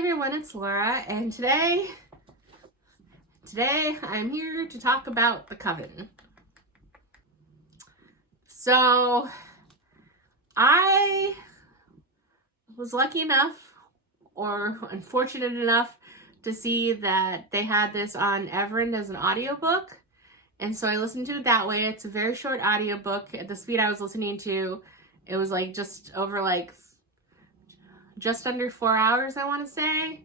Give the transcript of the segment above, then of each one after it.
everyone, it's Laura, and today I'm here to talk about the Coven. So I was lucky enough, or unfortunate enough, to see that they had this on Everend as an audiobook, and so I listened to it that way. It's a very short audiobook. At the speed I was listening to, it was like just under 4 hours, I want to say.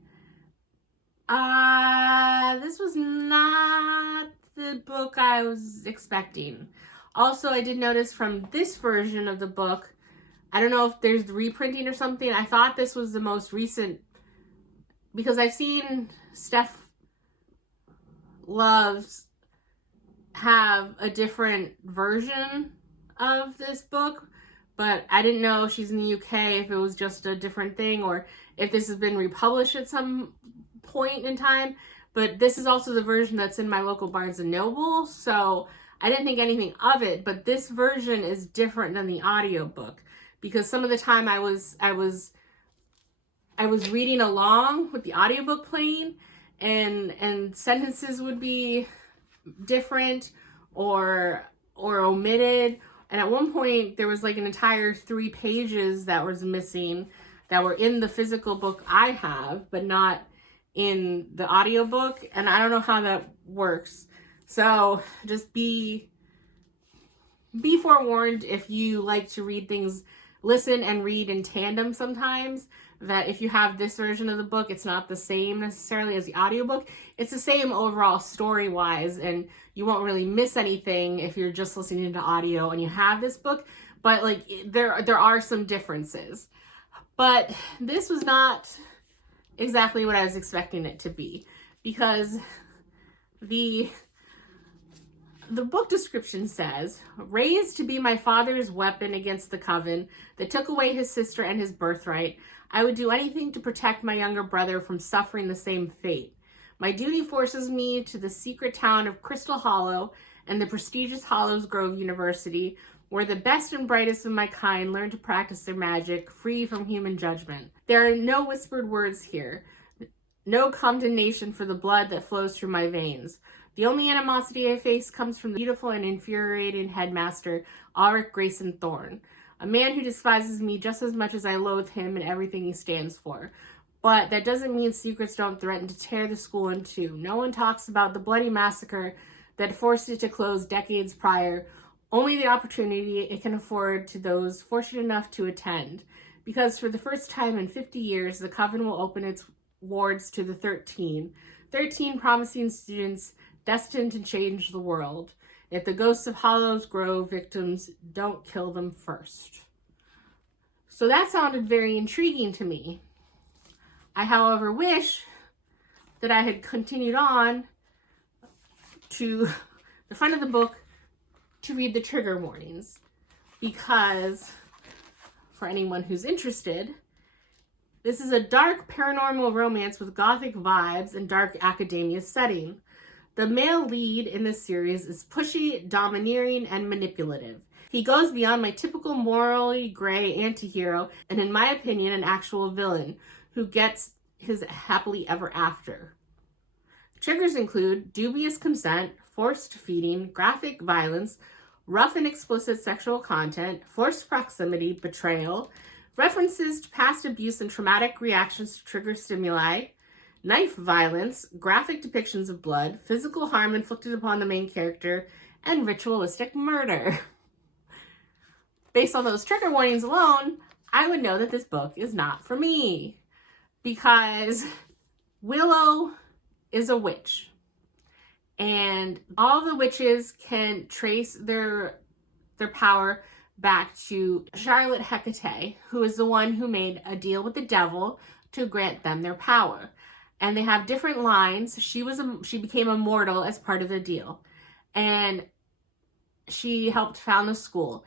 This was not the book I was expecting. Also, I did notice from this version of the book, I don't know if there's reprinting or something. I thought this was the most recent, because I've seen Steph Loves have a different version of this book, but I didn't know if she's in the UK, if it was just a different thing, or if this has been republished at some point in time. But this is also the version that's in my local Barnes & Noble, so I didn't think anything of it. But this version is different than the audiobook, because some of the time I was reading along with the audiobook playing, and sentences would be different or omitted. And at one point, there was like an entire 3 pages that was missing that were in the physical book I have, but not in the audiobook. And I don't know how that works. So just be forewarned, if you like to read things, listen and read in tandem sometimes, that if you have this version of the book, it's not the same necessarily as the audiobook. It's the same overall story-wise, and you won't really miss anything if you're just listening to audio and you have this book. But like there are some differences. But this was not exactly what I was expecting it to be, because the book description says, "Raised to be my father's weapon against the Coven that took away his sister and his birthright, I would do anything to protect my younger brother from suffering the same fate. My duty forces me to the secret town of Crystal Hollow and the prestigious Hollows Grove University, where the best and brightest of my kind learn to practice their magic, free from human judgment. There are no whispered words here, no condemnation for the blood that flows through my veins. The only animosity I face comes from the beautiful and infuriating headmaster, Ulrich Grayson Thorne, a man who despises me just as much as I loathe him and everything he stands for. But that doesn't mean secrets don't threaten to tear the school in two. No one talks about the bloody massacre that forced it to close decades prior, only the opportunity it can afford to those fortunate enough to attend. Because for the first time in 50 years, the Coven will open its wards to the 13 promising students destined to change the world. If the ghosts of Hollows Grove victims don't kill them first." So that sounded very intriguing to me. I, however, wish that I had continued on to the front of the book to read the trigger warnings, because for anyone who's interested, this is a dark paranormal romance with gothic vibes and dark academia setting. The male lead in this series is pushy, domineering, and manipulative. He goes beyond my typical morally gray anti-hero, and in my opinion, an actual villain who gets his happily ever after. Triggers include dubious consent, forced feeding, graphic violence, rough and explicit sexual content, forced proximity, betrayal, references to past abuse and traumatic reactions to trigger stimuli, knife violence, graphic depictions of blood, physical harm inflicted upon the main character, and ritualistic murder. Based on those trigger warnings alone, I would know that this book is not for me, because Willow is a witch, and all the witches can trace their power back to Charlotte Hecate, who is the one who made a deal with the devil to grant them their power. And they have different lines. She became immortal as part of the deal, and she helped found the school.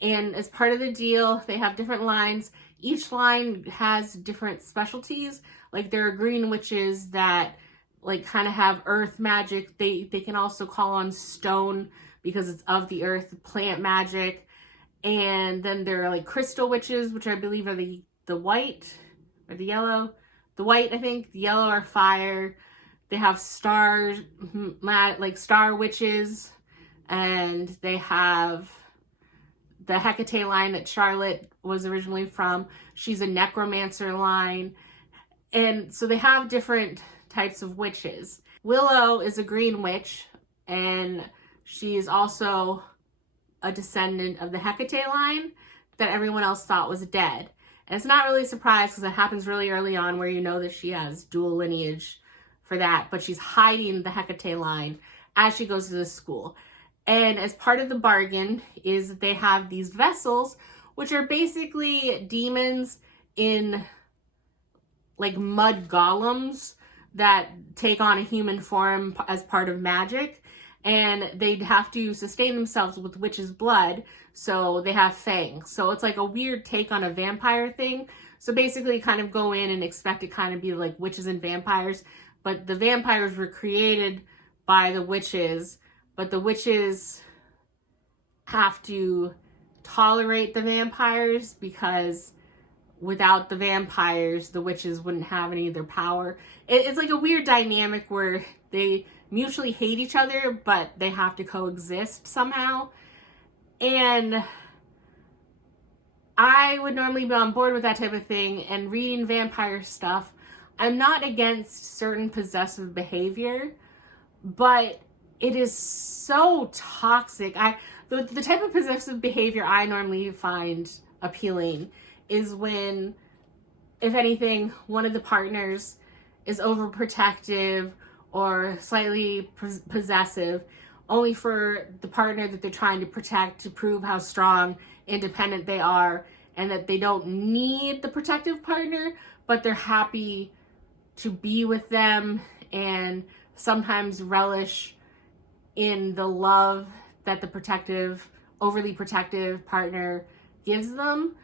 And as part of the deal, they have different lines. Each line has different specialties. Like there are green witches that like kind of have earth magic. They can also call on stone because it's of the earth, plant magic. And then there are like crystal witches, which I believe are the white or the yellow. the white, I think, the yellow are fire. They have stars, like star witches, and they have the Hecate line that Charlotte was originally from. She's a necromancer line. And so they have different types of witches. Willow is a green witch, and she is also a descendant of the Hecate line that everyone else thought was dead. And it's not really a surprise because it happens really early on where you know that she has dual lineage for that, but she's hiding the Hecate line as she goes to the school. And as part of the bargain is that they have these vessels, which are basically demons in like mud golems that take on a human form as part of magic. And they'd have to sustain themselves with witch's blood, so they have fangs. So it's like a weird take on a vampire thing. So basically kind of go in and expect it kind of be like witches and vampires, but the vampires were created by the witches, but the witches have to tolerate the vampires because without the vampires, the witches wouldn't have any of their power. It's like a weird dynamic where they mutually hate each other, but they have to coexist somehow. And I would normally be on board with that type of thing, and reading vampire stuff, I'm not against certain possessive behavior, but it is so toxic. The type of possessive behavior I normally find appealing is when, if anything, one of the partners is overprotective or slightly possessive, only for the partner that they're trying to protect to prove how strong, independent they are, and that they don't need the protective partner, but they're happy to be with them and sometimes relish in the love that the overly protective partner gives them.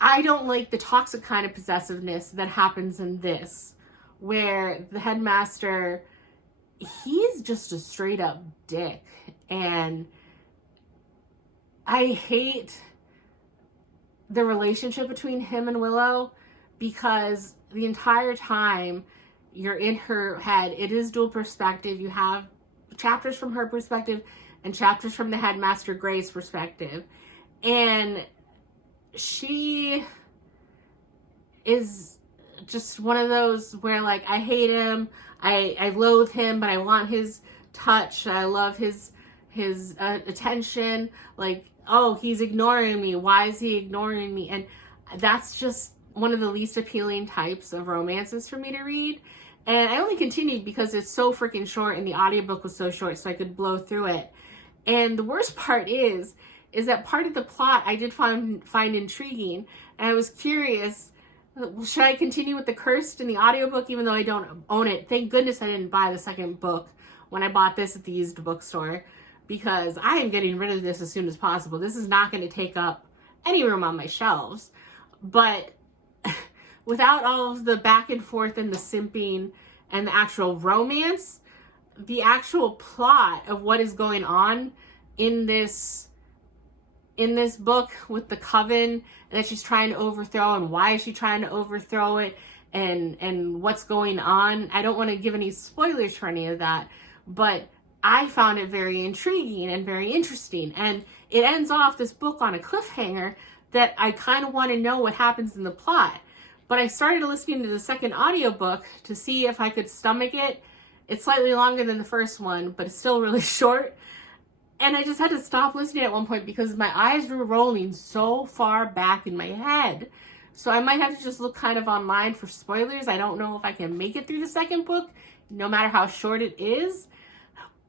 I don't like the toxic kind of possessiveness that happens in this, where the headmaster, he's just a straight up dick. And I hate the relationship between him and Willow, because the entire time you're in her head, it is dual perspective. You have chapters from her perspective and chapters from the headmaster Gray's perspective. And she is just one of those where, like, I hate him, I loathe him, but I want his touch. I love his attention. Like, oh, he's ignoring me. Why is he ignoring me? And that's just one of the least appealing types of romances for me to read. And I only continued because it's so freaking short, and the audiobook was so short, so I could blow through it. And the worst part is that part of the plot I did find intriguing, and I was curious, should I continue with The Cursed in the audiobook even though I don't own it? Thank goodness I didn't buy the second book when I bought this at the used bookstore, because I am getting rid of this as soon as possible. This is not going to take up any room on my shelves. But without all of the back and forth and the simping and the actual romance, the actual plot of what is going on in this book with the Coven that she's trying to overthrow, and why is she trying to overthrow it, and what's going on. I don't want to give any spoilers for any of that, but I found it very intriguing and very interesting. And it ends off this book on a cliffhanger that I kind of want to know what happens in the plot. But I started listening to the second audiobook to see if I could stomach it. It's slightly longer than the first one, but it's still really short. And I just had to stop listening at one point because my eyes were rolling so far back in my head. So I might have to just look kind of online for spoilers. I don't know if I can make it through the second book, no matter how short it is.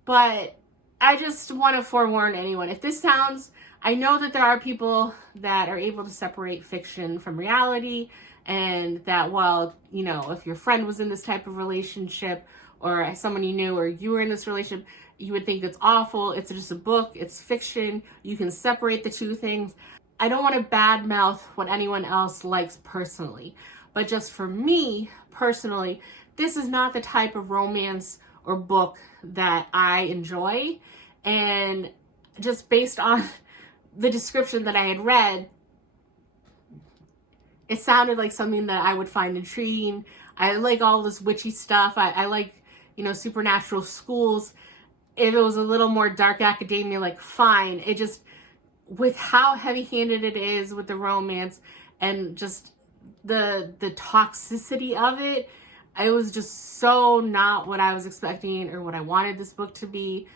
But I just want to forewarn anyone. If this sounds, I know that there are people that are able to separate fiction from reality, and that while, you know, if your friend was in this type of relationship, or someone you knew, or you were in this relationship, you would think it's awful. It's just a book. It's fiction. You can separate the two things. I don't want to badmouth what anyone else likes personally, but just for me personally, this is not the type of romance or book that I enjoy. And just based on the description that I had read, it sounded like something that I would find intriguing. I like all this witchy stuff. I like, you know, supernatural schools. If it was a little more dark academia, like, fine. It just, with how heavy-handed it is with the romance and just the toxicity of it, it was just so not what I was expecting or what I wanted this book to be.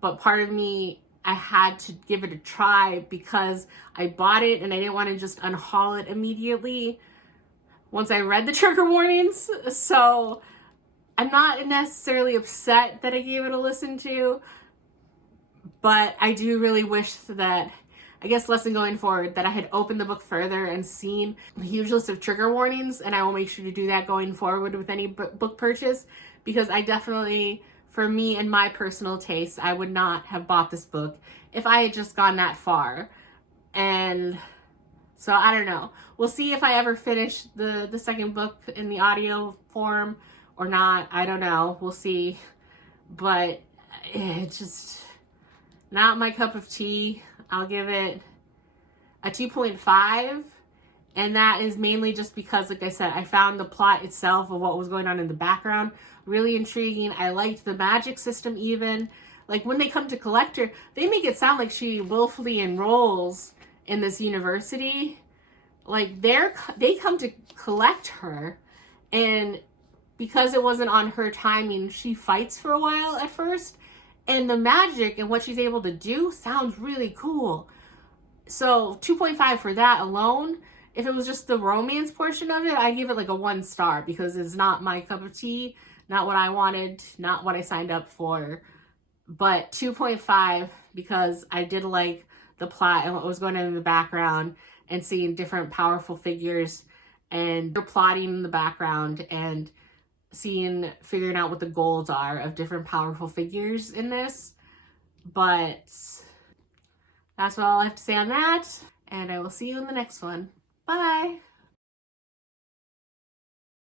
But part of me, I had to give it a try because I bought it and I didn't want to just unhaul it immediately once I read the trigger warnings. So I'm not necessarily upset that I gave it a listen to, but I do really wish that, I guess, lesson going forward, that I had opened the book further and seen the huge list of trigger warnings, and I will make sure to do that going forward with any book purchase, because I definitely, for me and my personal taste, I would not have bought this book if I had just gone that far. And so I don't know. We'll see if I ever finish the second book in the audio form or not. I don't know. We'll see. But it's just not my cup of tea. I'll give it a 2.5. And that is mainly just because, like I said, I found the plot itself of what was going on in the background really intriguing. I liked the magic system even. Like, when they come to collect her, they make it sound like she willfully enrolls in this university. Like, they come to collect her, and because it wasn't on her timing, she fights for a while at first. And the magic and what she's able to do sounds really cool. So 2.5 for that alone. If it was just the romance portion of it, I'd give it like a 1 star, because it's not my cup of tea, not what I wanted, not what I signed up for. But 2.5 because I did like the plot and what was going on in the background, and seeing different powerful figures and they're plotting in the background, and figuring out what the goals are of different powerful figures in this. But that's all I have to say on that, and I will see you in the next one. Bye!